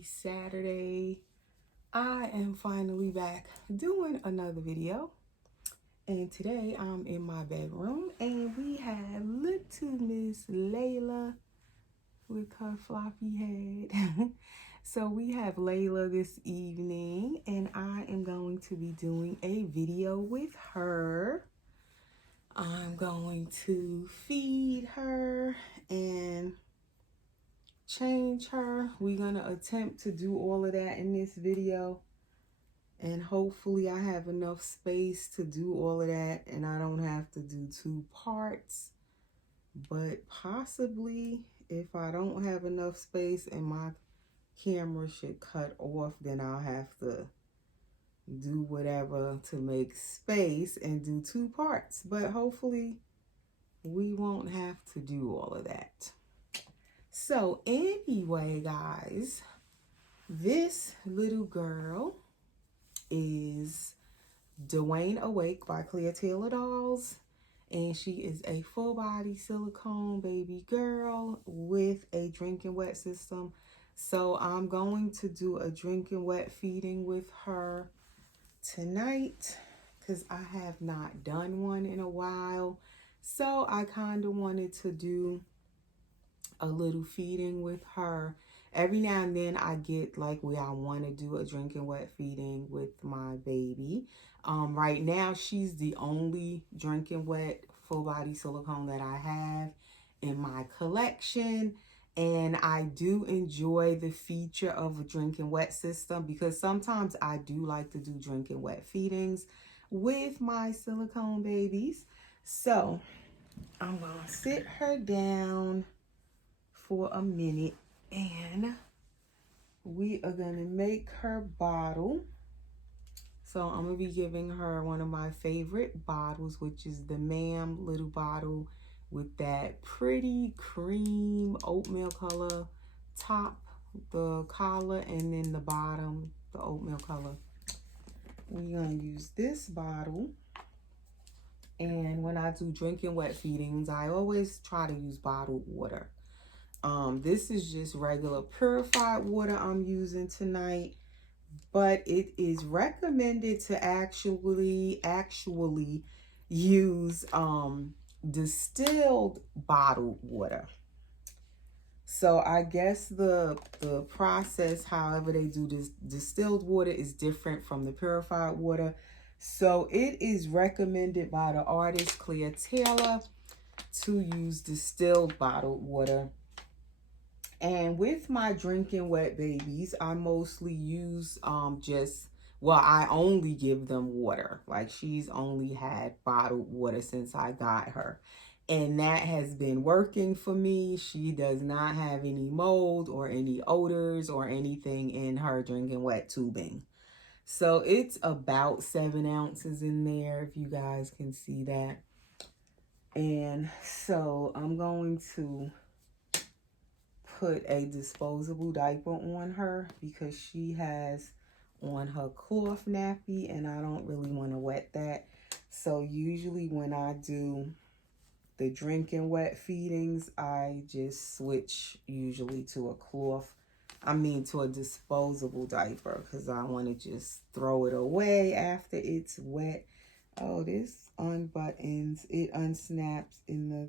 Happy Saturday. I am finally back doing another video. And today I'm in my bedroom and we have little Miss Layla with her floppy head. So we have Layla this evening and I am going to be doing a video with her. I'm going to feed her and change her. We're gonna attempt to do all of that in this video, and hopefully I have enough space to do all of that and I don't have to do 2 parts. But possibly if I don't have enough space and my camera should cut off, then I'll have to do whatever to make space and do 2 parts. But hopefully we won't have to do all of that. So anyway, guys, this little girl is Dwayne Awake by Clear Taylor Dolls, and she is a full body silicone baby girl with a drinking wet system. So I'm going to do a drinking wet feeding with her tonight because I have not done one in a while. So I kind of wanted to do a little feeding with her. Every now and then I get like where I want to do a drinking wet feeding with my baby. Right now she's the only drinking wet full body silicone that I have in my collection, and I do enjoy the feature of a drinking wet system because sometimes I do like to do drinking wet feedings with my silicone babies. So I'm gonna sit her down for a minute and we are gonna make her bottle. So I'm gonna be giving her one of my favorite bottles, which is the Ma'am little bottle with that pretty cream oatmeal color top, the collar, and then the bottom, the oatmeal color. We're gonna use this bottle. And when I do drinking wet feedings, I always try to use bottled water. This is just regular purified water I'm using tonight, but it is recommended to actually use distilled bottled water. So I guess the process, however they do this distilled water, is different from the purified water. So it is recommended by the artist Clear Taylor to use distilled bottled water. And with my drinking wet babies, I mostly use I only give them water. Like, she's only had bottled water since I got her. And that has been working for me. She does not have any mold or any odors or anything in her drinking wet tubing. So it's about 7 ounces in there, if you guys can see that. And so I'm going to put a disposable diaper on her because she has on her cloth nappy and I don't really want to wet that. So usually when I do the drinking wet feedings, I just switch usually to a disposable diaper because I want to just throw it away after it's wet. Oh, this unbuttons, it unsnaps in the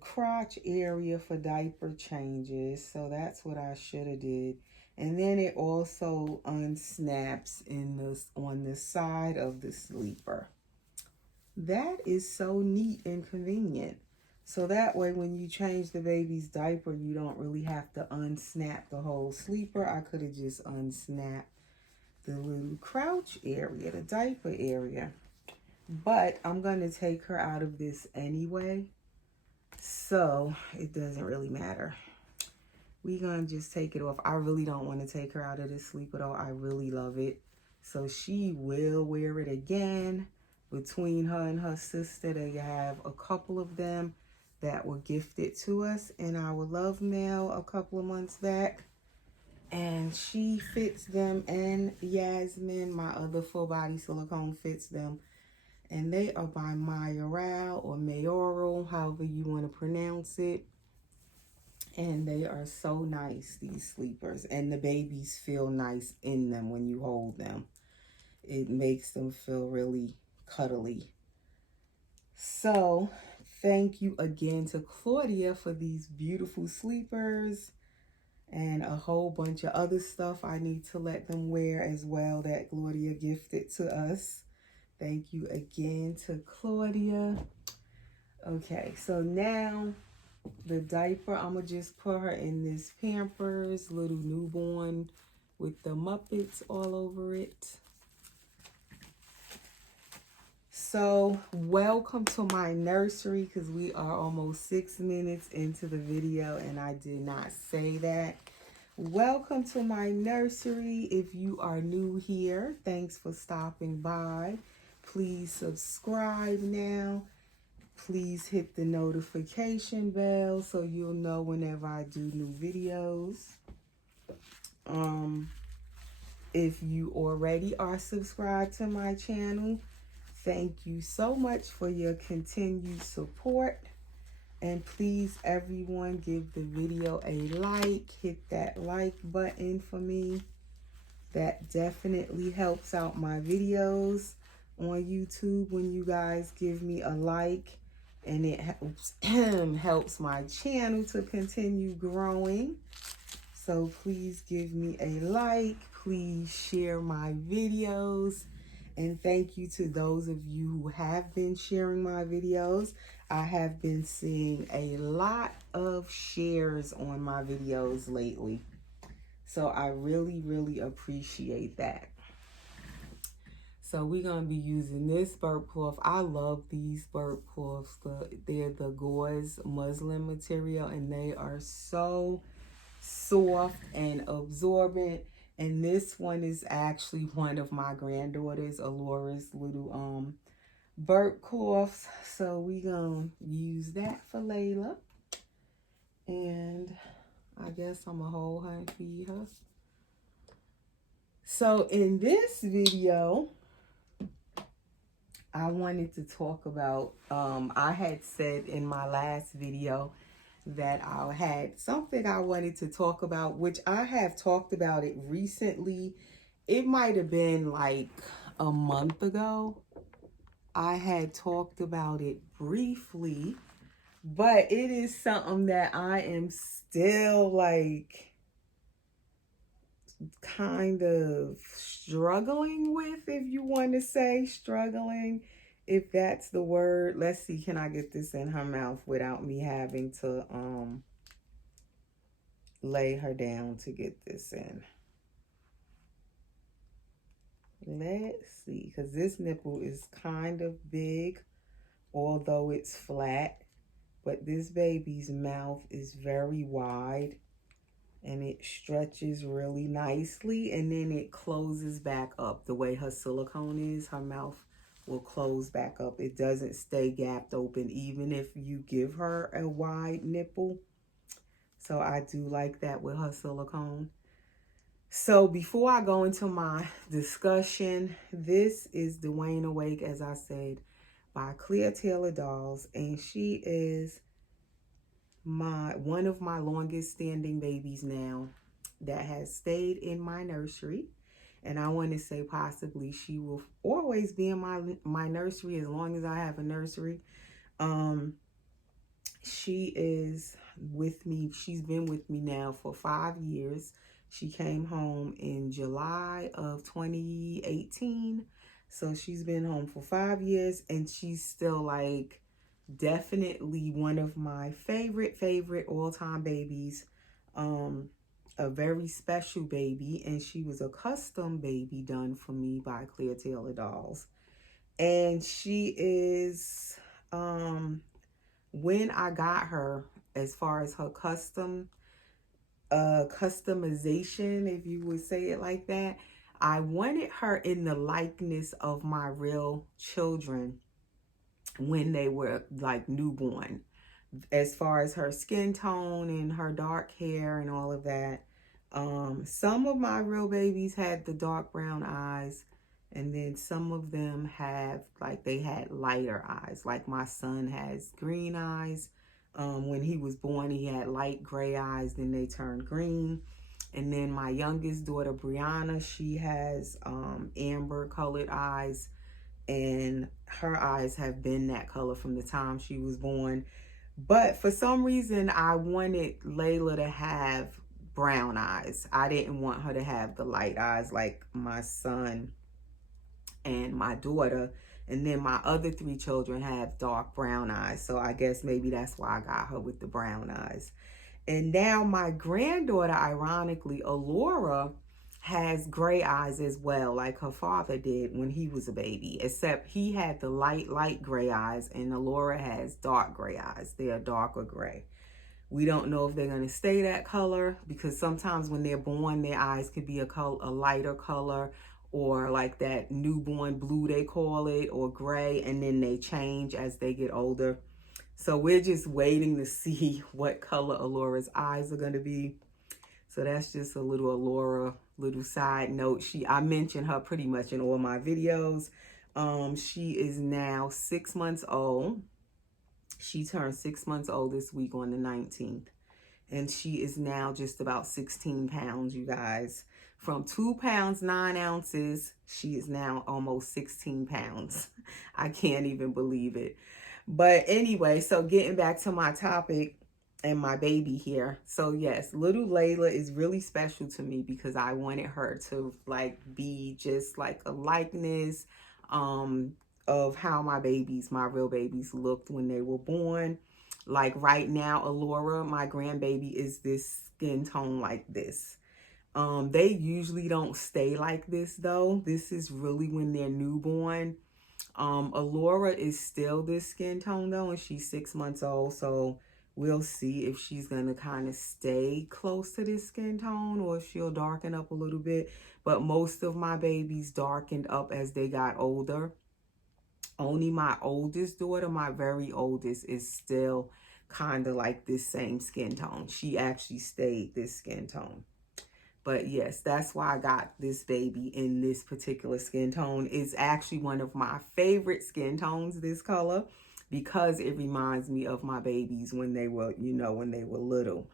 crotch area for diaper changes. So that's what I should have did. And then it also unsnaps on the side of the sleeper. That is so neat and convenient. So that way when you change the baby's diaper, you don't really have to unsnap the whole sleeper. I could have just unsnapped the little crouch area, the diaper area. But I'm going to take her out of this anyway, so it doesn't really matter. We're going to just take it off. I really don't want to take her out of this sleeper though. I really love it. So she will wear it again. Between her and her sister, they have a couple of them that were gifted to us in our love mail a couple of months back. And she fits them, and Yasmin, my other full body silicone, fits them. And they are by Mayoral or Mayoral, however you want to pronounce it. And they are so nice, these sleepers. And the babies feel nice in them when you hold them. It makes them feel really cuddly. So thank you again to Claudia for these beautiful sleepers and a whole bunch of other stuff I need to let them wear as well that Claudia gifted to us. Thank you again to Claudia. Okay, so now the diaper, I'm going to just put her in this Pampers little newborn with the Muppets all over it. So welcome to my nursery, because we are almost 6 minutes into the video and I did not say that. Welcome to my nursery. If you are new here, thanks for stopping by. Please subscribe now. Please hit the notification bell so you'll know whenever I do new videos. If you already are subscribed to my channel, thank you so much for your continued support. And please, everyone, give the video a like. Hit that like button for me. That definitely helps out my videos on YouTube when you guys give me a like. And it helps, helps my channel to continue growing. So please give me a like. Please share my videos. And thank you to those of you who have been sharing my videos. I have been seeing a lot of shares on my videos lately. So I really, really appreciate that. So we're going to be using this burp cloth. I love these burp cloths. They're the gauze muslin material, and they are so soft and absorbent. And this one is actually one of my granddaughters, Alora's little burp cloths. So we're going to use that for Layla. And I guess I'm going to hold her and feed her. So in this video, I wanted to talk about, I had said in my last video that I had something I wanted to talk about, which I have talked about it recently. It might have been like a month ago. I had talked about it briefly, but it is something that I am still like kind of struggling with, if you want to say struggling, if that's the word. Let's see, can I get this in her mouth without me having to lay her down to get this in? Let's see, because this nipple is kind of big, although it's flat, but this baby's mouth is very wide. And it stretches really nicely, and then it closes back up. The way her silicone is, her mouth will close back up. It doesn't stay gapped open, even if you give her a wide nipple. So I do like that with her silicone. So before I go into my discussion, this is Dwayne Awake, as I said, by Clear Taylor Dolls, and she is one of my longest standing babies now that has stayed in my nursery. And I want to say possibly she will always be in my nursery as long as I have a nursery. She is with me. She's been with me now for 5 years. She came home in July of 2018. So she's been home for 5 years, and she's still like definitely one of my favorite all-time babies. A very special baby, and she was a custom baby done for me by Clear Taylor Dolls. And she is when I got her, as far as her customization, if you would say it like that, I wanted her in the likeness of my real children when they were like newborn, as far as her skin tone and her dark hair and all of that. Some of my real babies had the dark brown eyes, and then some of them have, like, they had lighter eyes. Like my son has green eyes, When he was born, he had light gray eyes, then they turned green. And then my youngest daughter, Brianna, she has amber colored eyes, and her eyes have been that color from the time she was born. But for some reason, I wanted Layla to have brown eyes. I didn't want her to have the light eyes like my son and my daughter. And then my other three children have dark brown eyes. So I guess maybe that's why I got her with the brown eyes. And now my granddaughter, ironically, Alora, has gray eyes as well, like her father did when he was a baby, except he had the light gray eyes, and Alora has dark gray eyes. They are darker gray. We don't know if they're going to stay that color, because sometimes when they're born, their eyes could be a lighter color, or like that newborn blue, they call it, or gray, and then they change as they get older. So we're just waiting to see what color Alora's eyes are going to be. So that's just a little Alora, little side note. I mention her pretty much in all my videos. She is now 6 months old. She turned 6 months old this week on the 19th. And she is now just about 16 pounds, you guys. From 2 pounds, 9 ounces, she is now almost 16 pounds. I can't even believe it. But anyway, so getting back to my topic and my baby here. So yes, little Layla is really special to me because I wanted her to like be just like a likeness of how my real babies looked when they were born. Like right now, Alora, my grandbaby, is this skin tone like this. They usually don't stay like this though. This is really when they're newborn. Alora is still this skin tone though, and she's 6 months old, so we'll see if she's gonna kind of stay close to this skin tone or if she'll darken up a little bit. But most of my babies darkened up as they got older. Only my oldest daughter, my very oldest, is still kind of like this same skin tone. She actually stayed this skin tone. But yes, that's why I got this baby in this particular skin tone. It's actually one of my favorite skin tones, this color, because it reminds me of my babies when they were, when they were little.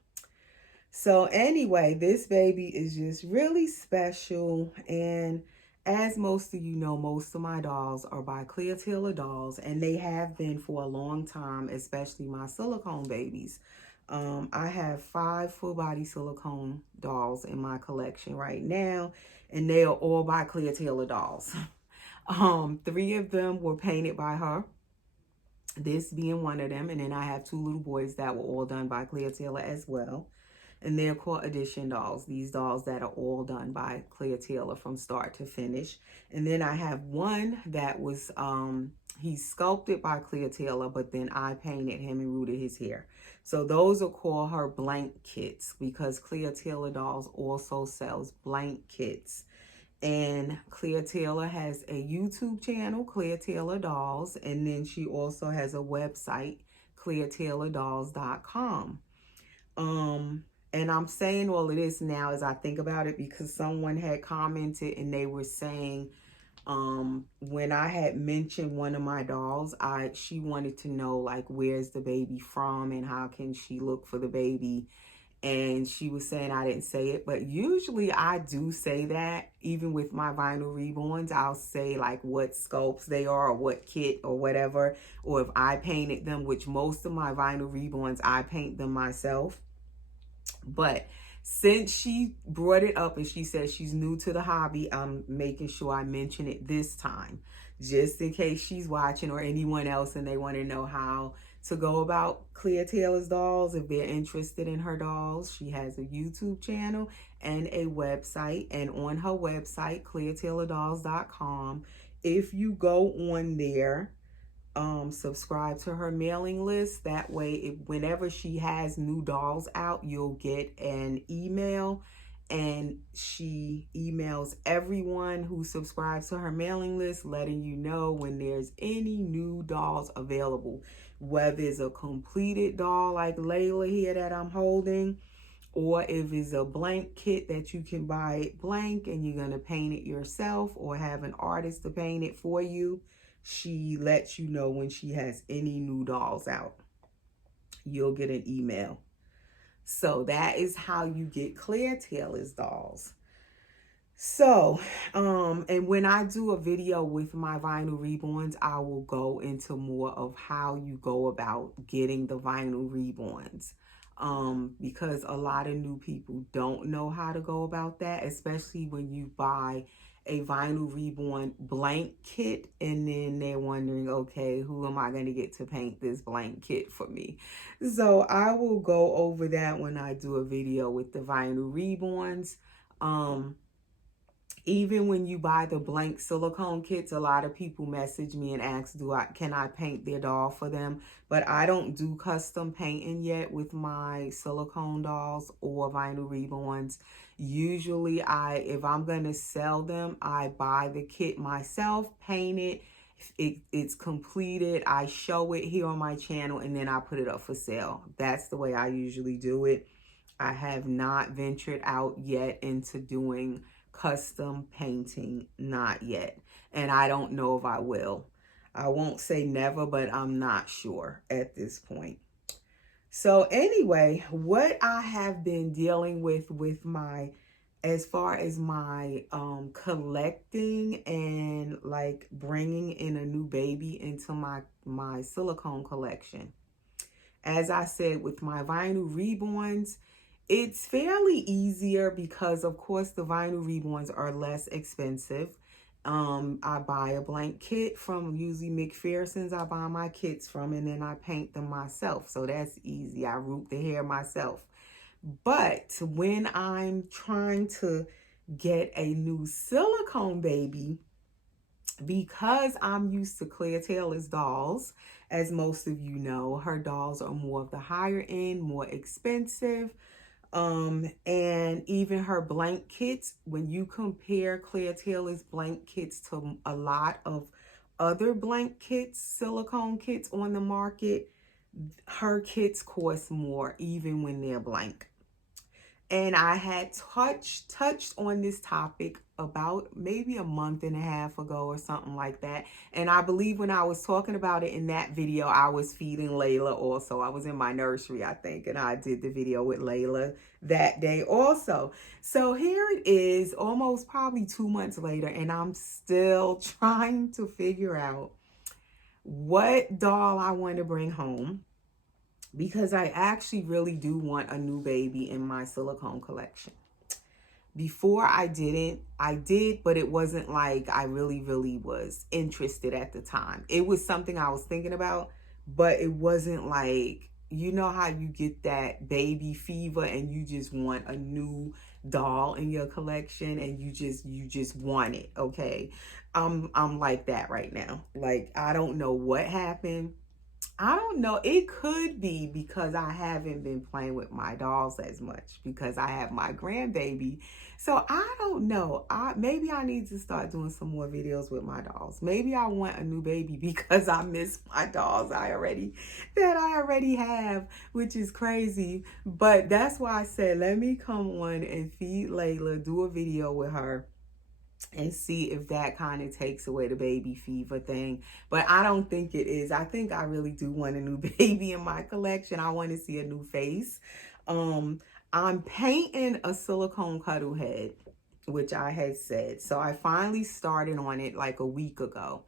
So anyway, this baby is just really special. And as most of you know, most of my dolls are by Clear Tailor Dolls, and they have been for a long time, especially my silicone babies. I have 5 full body silicone dolls in my collection right now, and they are all by Clear Tailor Dolls. 3 of them were painted by her, this being one of them, and then I have 2 little boys that were all done by Clear Tailor as well. And they're called Edition dolls, these dolls that are all done by Clear Tailor from start to finish. And then I have one that was, he's sculpted by Clear Tailor, but then I painted him and rooted his hair. So those are called her blank kits, because Clear Tailor Dolls also sells blank kits. And Clear Tailor has a YouTube channel, Clear Tailor Dolls, and then she also has a website, cleartailordolls.com. And I'm saying all of this now as I think about it because someone had commented and they were saying, when I had mentioned one of my dolls, she wanted to know like, where's the baby from and how can she look for the baby? And she was saying I didn't say it, but usually I do say that. Even with my vinyl reborns, I'll say like what sculpts they are or what kit or whatever, or if I painted them, which most of my vinyl reborns, I paint them myself. But since she brought it up and she said she's new to the hobby, I'm making sure I mention it this time, just in case she's watching or anyone else and they want to know how to go about Clear Tailor's dolls. If they're interested in her dolls, she has a YouTube channel and a website. And on her website, cleartailordolls.com, if you go on there, subscribe to her mailing list. That way, whenever she has new dolls out, you'll get an email, and she emails everyone who subscribes to her mailing list, letting you know when there's any new dolls available, whether it's a completed doll like Layla here that I'm holding, or if it's a blank kit that you can buy it blank and you're going to paint it yourself or have an artist to paint it for you. She lets you know when she has any new dolls out. you'll get an email. So that is how you get Claire Taylor's dolls. So, and when I do a video with my vinyl reborns, I will go into more of how you go about getting the vinyl reborns. Because a lot of new people don't know how to go about that, especially when you buy a vinyl reborn blank kit and then they're wondering, okay, who am I going to get to paint this blank kit for me? So I will go over that when I do a video with the vinyl reborns. Even when you buy the blank silicone kits, a lot of people message me and ask, can I paint their doll for them? But I don't do custom painting yet with my silicone dolls or vinyl reborns. Usually if I'm going to sell them, I buy the kit myself, paint it. It's completed. I show it here on my channel and then I put it up for sale. That's the way I usually do it. I have not ventured out yet into doing custom painting, not yet. And I don't know if I will. I won't say never, but I'm not sure at this point. So anyway, what I have been dealing with my, as far as my collecting and like bringing in a new baby into my silicone collection. As I said, with my vinyl reborns, it's fairly easier because, of course, the vinyl reborns are less expensive. I buy a blank kit from usually McPherson's. I buy my kits from, and then I paint them myself. So that's easy. I root the hair myself. But when I'm trying to get a new silicone baby, because I'm used to Claire Taylor's dolls, as most of you know, her dolls are more of the higher end, more expensive. And even her blank kits, when you compare Claire Taylor's blank kits to a lot of other blank kits, silicone kits on the market, her kits cost more even when they're blank. And I had touched on this topic about maybe a month and a half ago or something like that. And I believe when I was talking about it in that video, I was feeding Layla also. I was in my nursery, I think, and I did the video with Layla that day also. So here it is, almost probably 2 months later, and I'm still trying to figure out what doll I want to bring home, because I actually really do want a new baby in my silicone collection. Before I did, but it wasn't like I really was interested at the time. It was something I was thinking about, but it wasn't like, you know how you get that baby fever and you just want a new doll in your collection and you just want it, okay? I'm like that right now. Like, I don't know what happened. I don't know. It could be because I haven't been playing with my dolls as much because I have my grandbaby. So I don't know. Maybe I need to start doing some more videos with my dolls. Maybe I want a new baby because I miss my dolls that I already have, which is crazy. But that's why I said, let me come on and feed Layla, do a video with her, and see if that kind of takes away the baby fever thing. But I don't think it is. I think I really do want a new baby in my collection. I want to see a new face. I'm painting a silicone cuddle head, which I had said. So I finally started on it like a week ago.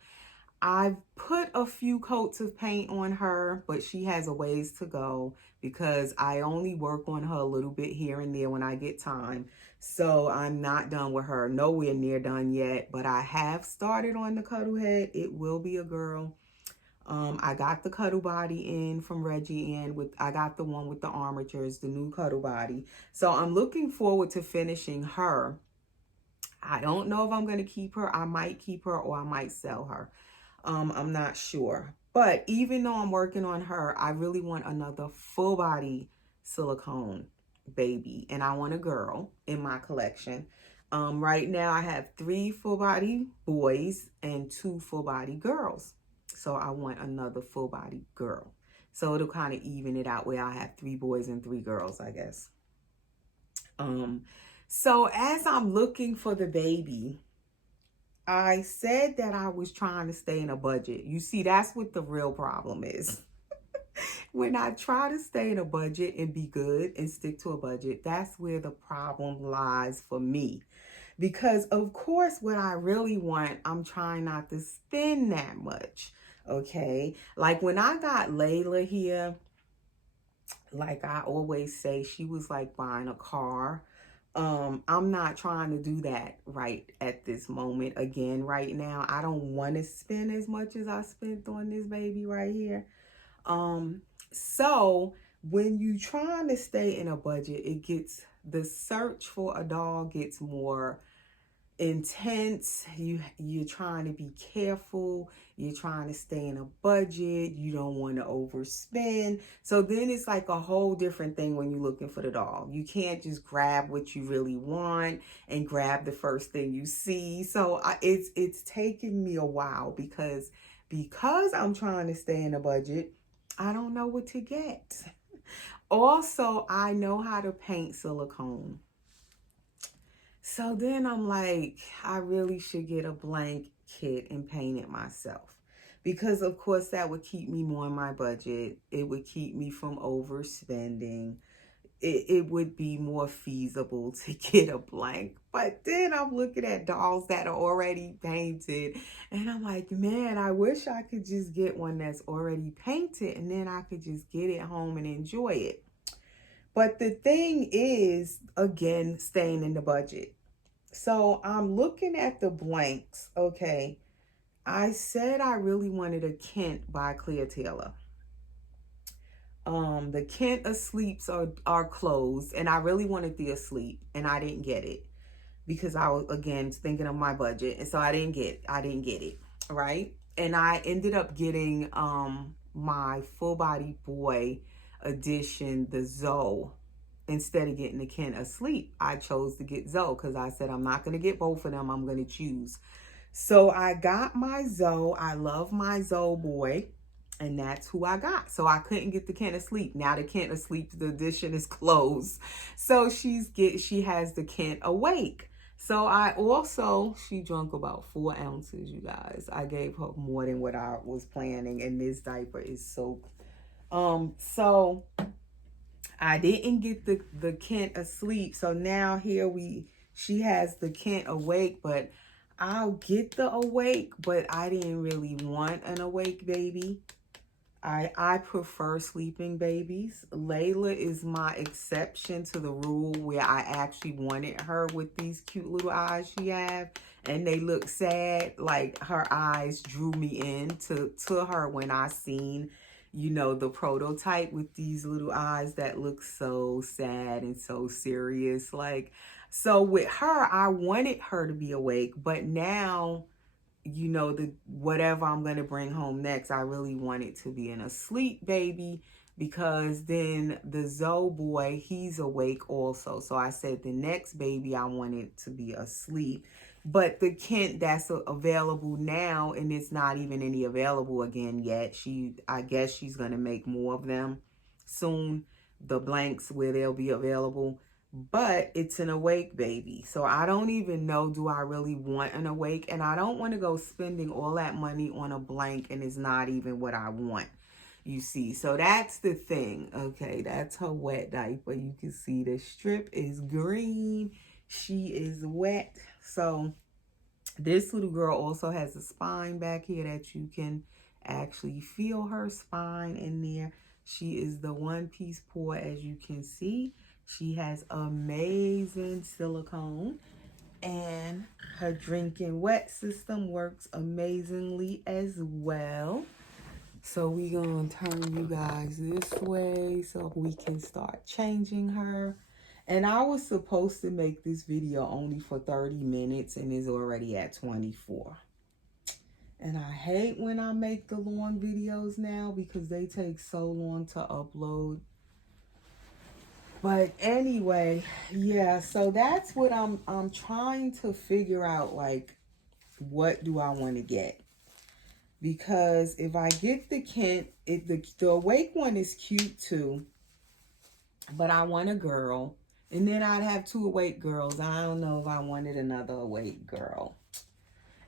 I've put a few coats of paint on her, but she has a ways to go because I only work on her a little bit here and there when I get time. So I'm not done with her, nowhere near done yet, but I have started on the cuddle head. It will be a girl. I got the cuddle body in from Reggie, and I got the one with the armatures, the new cuddle body. So I'm looking forward to finishing her. I don't know if I'm going to keep her. I might keep her or I might sell her. I'm not sure. But even though I'm working on her, I really want another full body silicone baby. And I want a girl in my collection. Right now I have 3 full body boys and 2 full body girls. So I want another full body girl. So it'll kind of even it out where I have 3 boys and 3 girls, I guess. So as I'm looking for the baby, I said that I was trying to stay in a budget. You see, that's what the real problem is. when I try to stay in a budget and be good and stick to a budget, that's where the problem lies for me. Because of course, what I really want, I'm trying not to spend that much. Okay. Like when I got Layla here, like I always say, she was like buying a car. I'm not trying to do that right at this moment. Again, right now, I don't want to spend as much as I spent on this baby right here. So when you trying to stay in a budget, the search for a dog gets more intense. You're trying to be careful, you're trying to stay in a budget, you don't want to overspend. So then it's like a whole different thing when you're looking for the dog. You can't just grab what you really want and grab the first thing you see. So it's taken me a while because I'm trying to stay in a budget. I don't know what to get. Also, I know how to paint silicone. So then I'm like, I really should get a blank kit and paint it myself. Because of course that would keep me more in my budget. It would keep me from overspending. It would be more feasible to get a blank. But then I'm looking at dolls that are already painted. And I'm like, man, I wish I could just get one that's already painted. And then I could just get it home and enjoy it. But the thing is, again, staying in the budget. So I'm looking at the blanks. Okay. I said I really wanted a Kent by Clear Taylor. The Kent Asleeps are closed, and I really wanted the Asleep, and I didn't get it because I was again thinking of my budget, and so I didn't get it, right? And I ended up getting my full body boy edition, the Zoe. Instead of getting the Kent Asleep, I chose to get Zoe because I said I'm not going to get both of them. I'm going to choose. So I got my Zoe. I love my Zoe boy, and that's who I got. So I couldn't get the Kent Asleep. Now the Kent Asleep, the edition is closed. So she has the Kent Awake. So she drank about 4 ounces, you guys. I gave her more than what I was planning, and this diaper is soaked. So I didn't get the Kent Asleep. So now she has the Kent Awake, but I'll get the Awake, but I didn't really want an Awake baby. I prefer sleeping babies. Layla is my exception to the rule where I actually wanted her with these cute little eyes she have, and they look sad. Like her eyes drew me in to her when I seen, the prototype with these little eyes that look so sad and so serious. Like, so with her, I wanted her to be awake, but now, the whatever I'm going to bring home next, I really want it to be an asleep baby, because then the Zoe boy, he's awake also. So I said the next baby I want it to be asleep. But the Kent that's available now, and it's not even any available again yet. I guess she's going to make more of them soon, the blanks where they'll be available. But it's an awake baby. So I don't even know, do I really want an awake? And I don't want to go spending all that money on a blank and it's not even what I want, you see. So that's the thing. Okay, that's her wet diaper. You can see the strip is green. She is wet. So this little girl also has a spine back here that you can actually feel her spine in there. She is the one-piece paw, as you can see. She has amazing silicone, and her drinking wet system works amazingly as well. So we're going to turn you guys this way so we can start changing her. And I was supposed to make this video only for 30 minutes and is already at 24. And I hate when I make the long videos now because they take so long to upload. But anyway, yeah, so that's what I'm trying to figure out, like, what do I want to get? Because if I get the Kent, the awake one is cute too, but I want a girl. And then I'd have 2 awake girls. I don't know if I wanted another awake girl.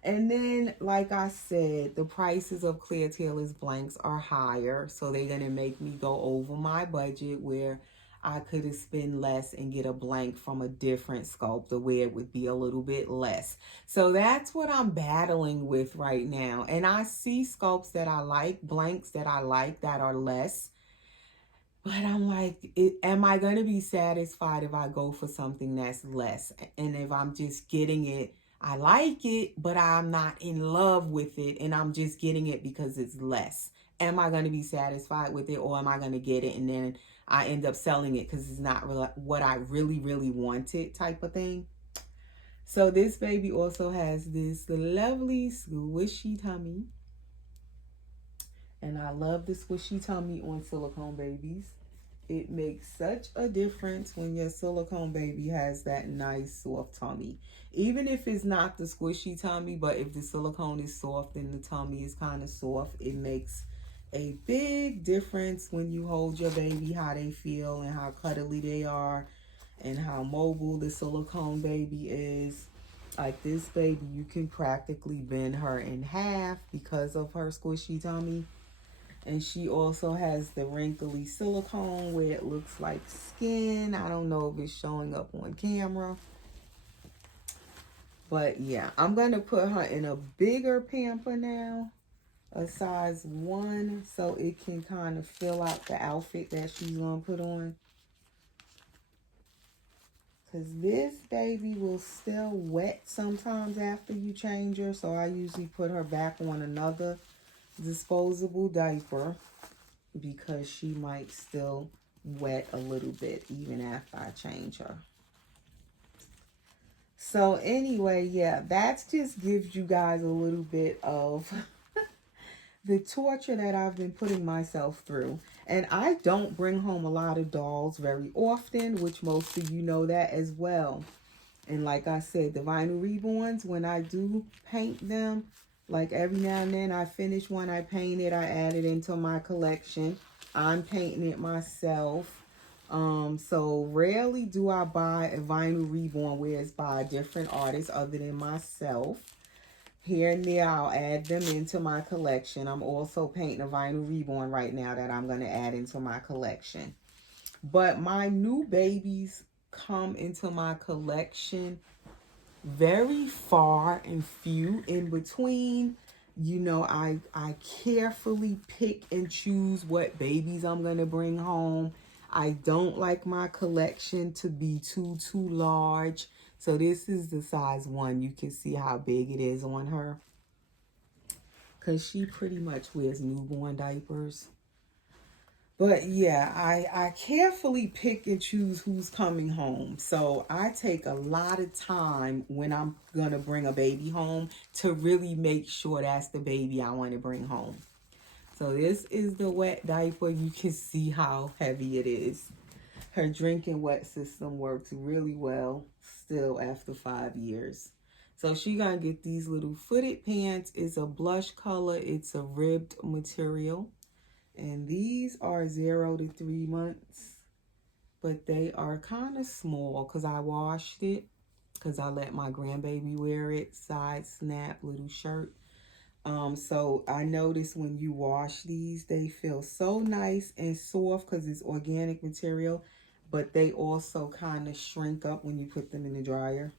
And then, like I said, the prices of Clear Tailor's blanks are higher. So they're going to make me go over my budget where I could have spent less and get a blank from a different sculptor where it would be a little bit less. So that's what I'm battling with right now. And I see sculpts that I like, blanks that I like that are less. But I'm like, am I going to be satisfied if I go for something that's less? And if I'm just getting it, I like it, but I'm not in love with it, and I'm just getting it because it's less. Am I going to be satisfied with it, or am I going to get it and then I end up selling it because it's not what I really, really wanted type of thing? So this baby also has this lovely squishy tummy. And I love the squishy tummy on silicone babies. It makes such a difference when your silicone baby has that nice soft tummy. Even if it's not the squishy tummy, but if the silicone is soft and the tummy is kind of soft, it makes a big difference when you hold your baby, how they feel and how cuddly they are and how mobile the silicone baby is. Like this baby, you can practically bend her in half because of her squishy tummy. And she also has the wrinkly silicone where it looks like skin. I don't know if it's showing up on camera. But yeah, I'm going to put her in a bigger pamper now. A size 1. So it can kind of fill out the outfit that she's going to put on. Because this baby will still wet sometimes after you change her. So I usually put her back on another disposable diaper, because she might still wet a little bit even after I change her. So anyway, yeah, that just gives you guys a little bit of the torture that I've been putting myself through. And I don't bring home a lot of dolls very often, which most of you know that as well. And like I said, the vinyl reborns, when I do paint them, like every now and then I finish one, I paint it, I add it into my collection. I'm painting it myself. So rarely do I buy a vinyl reborn where it's by a different artist other than myself. Here and there, I'll add them into my collection. I'm also painting a vinyl reborn right now that I'm going to add into my collection. But my new babies come into my collection very far and few in between. You know, I carefully pick and choose what babies I'm going to bring home. I don't like my collection to be too large. So this is the size 1. You can see how big it is on her, because she pretty much wears newborn diapers. But yeah, I carefully pick and choose who's coming home. So I take a lot of time when I'm going to bring a baby home to really make sure that's the baby I want to bring home. So this is the wet diaper. You can see how heavy it is. Her drinking wet system works really well still after 5 years. So she gonna get these little footed pants. It's a blush color. It's a ribbed material. And these are 0 to 3 months, but they are kind of small because I washed it, because I let my grandbaby wear it. Side snap little shirt. So I noticed when you wash these, they feel so nice and soft because it's organic material, but they also kind of shrink up when you put them in the dryer.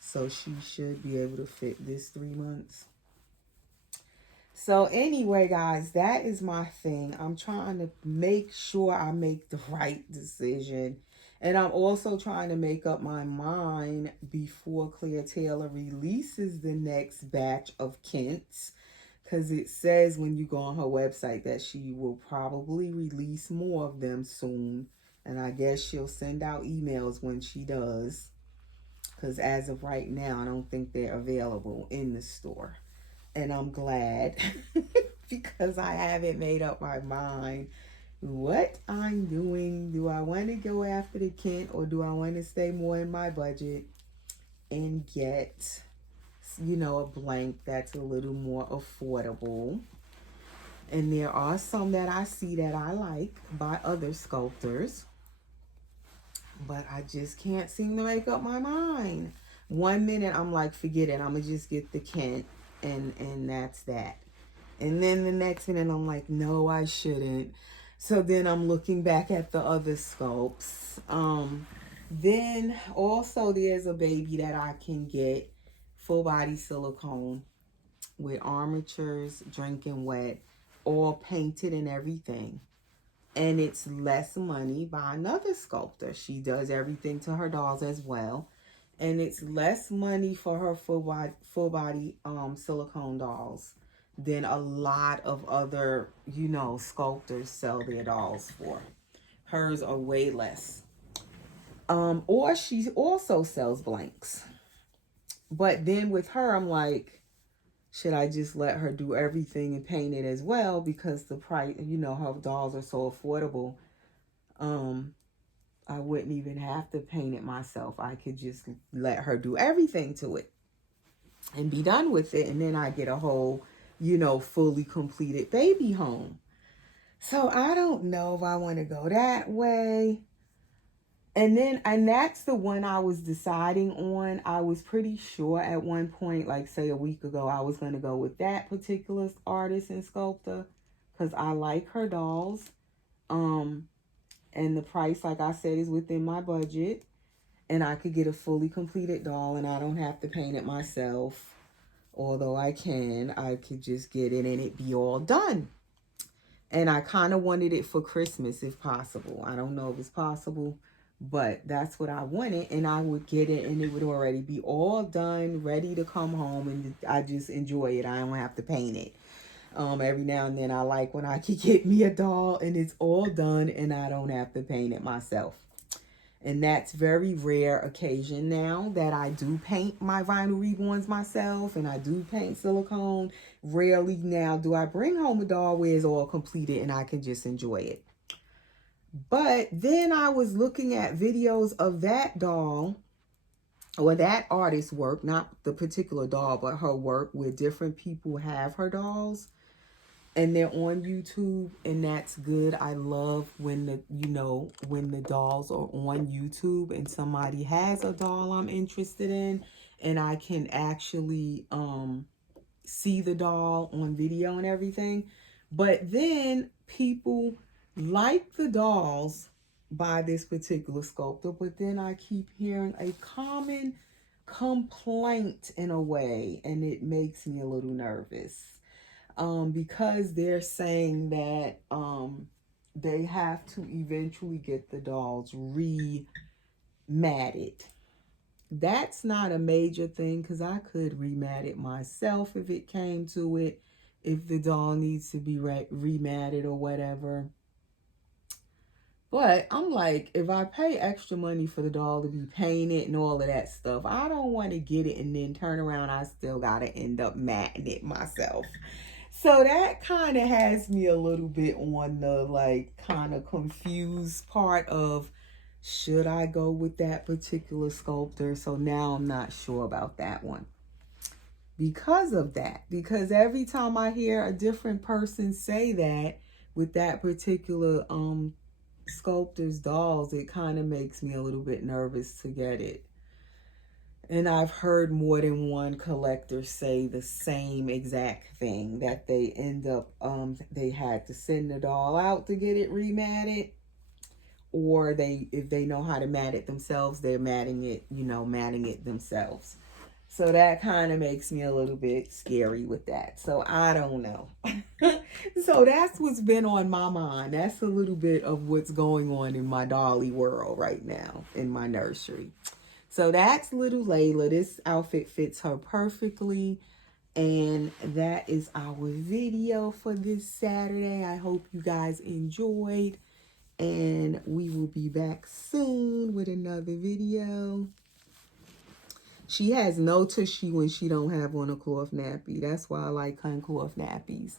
So she should be able to fit this 3 months. So anyway, guys, that is my thing. I'm trying to make sure I make the right decision. And I'm also trying to make up my mind before Clear Tailor releases the next batch of Kents. Because it says when you go on her website that she will probably release more of them soon. And I guess she'll send out emails when she does. Because as of right now, I don't think they're available in the store. And I'm glad because I haven't made up my mind what I'm doing. Do I want to go after the Kent, or do I want to stay more in my budget and get, you know, a blank that's a little more affordable? And there are some that I see that I like by other sculptors, but I just can't seem to make up my mind. One minute I'm like, forget it, I'm gonna just get the Kent, and that's that. And then the next minute I'm like, no, I shouldn't. So then I'm looking back at the other sculpts. Then also there's a baby that I can get, full body silicone with armatures, drinking wet, all painted and everything. And it's less money by another sculptor. She does everything to her dolls as well. And it's less money for her full body silicone dolls than a lot of other, you know, sculptors sell their dolls for. Hers are way less. Or she also sells blanks. But then with her, I'm like, should I just let her do everything and paint it as well? Because the price, you know, her dolls are so affordable. I wouldn't even have to paint it myself. I could just let her do everything to it and be done with it. And then I get a whole, you know, fully completed baby home. So I don't know if I want to go that way. And that's the one I was deciding on. I was pretty sure at one point, like say a week ago, I was going to go with that particular artist and sculptor because I like her dolls. And the price, like I said, is within my budget. And I could get a fully completed doll and I don't have to paint it myself. Although I could just get it and it be all done. And I kind of wanted it for Christmas if possible. I don't know if it's possible, but that's what I wanted. And I would get it and it would already be all done, ready to come home. And I just enjoy it. I don't have to paint it. Every now and then I like when I could get me a doll and it's all done and I don't have to paint it myself. And that's very rare occasion now that I do paint my vinyl reborns myself and I do paint silicone. Rarely now do I bring home a doll where it's all completed and I can just enjoy it. But then I was looking at videos of that doll or that artist's work, not the particular doll, but her work where different people have her dolls. And they're on YouTube, and that's good. I love when when the dolls are on YouTube and somebody has a doll I'm interested in and I can actually see the doll on video and everything. But then people like the dolls by this particular sculptor, but then I keep hearing a common complaint in a way, and it makes me a little nervous. Because they're saying that they have to eventually get the dolls rematted. That's not a major thing because I could remat it myself if it came to it, if the doll needs to be rematted or whatever. But I'm like, if I pay extra money for the doll to be painted and all of that stuff, I don't want to get it and then turn around, I still got to end up matting it myself. So that kind of has me a little bit on the like kind of confused part of should I go with that particular sculptor? So now I'm not sure about that one. Because of that, because every time I hear a different person say that with that particular sculptor's dolls, it kind of makes me a little bit nervous to get it. And I've heard more than one collector say the same exact thing, that they end up, they had to send the doll out to get it rematted, or if they know how to mat it themselves, they're matting it themselves. So that kind of makes me a little bit scary with that. So I don't know. So that's what's been on my mind. That's a little bit of what's going on in my dolly world right now in my nursery. So that's little Layla. This outfit fits her perfectly. And that is our video for this Saturday. I hope you guys enjoyed. And we will be back soon with another video. She has no tushy when she don't have on a cloth nappy. That's why I like cloth nappies.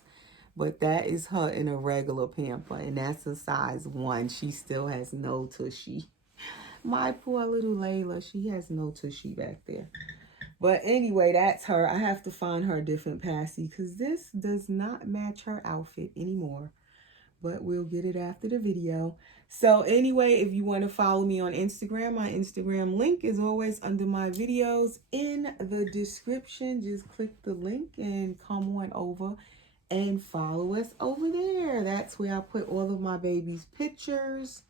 But that is her in a regular pamper. And that's a size 1. She still has no tushy. My poor little Layla, she has no tushy back there. But anyway, that's her. I have to find her a different passy because this does not match her outfit anymore. but we'll get it after the video. So anyway, if you want to follow me on Instagram, my Instagram link is always under my videos in the description. Just click the link and come on over and follow us over there. That's where I put all of my babies' pictures.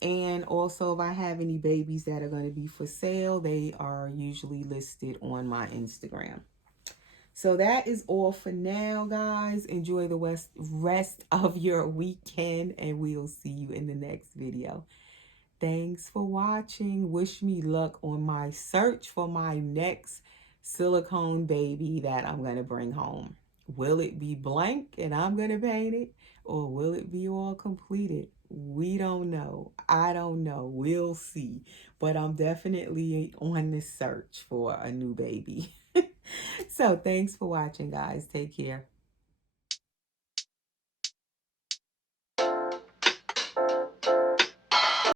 And also, if I have any babies that are going to be for sale, they are usually listed on my Instagram. So that is all for now, guys. Enjoy the rest of your weekend, and we'll see you in the next video. Thanks for watching. Wish me luck on my search for my next silicone baby that I'm going to bring home. Will it be blank and I'm going to paint it, or will it be all completed? We don't know. I don't know. We'll see. But I'm definitely on the search for a new baby. So thanks for watching, guys. Take care.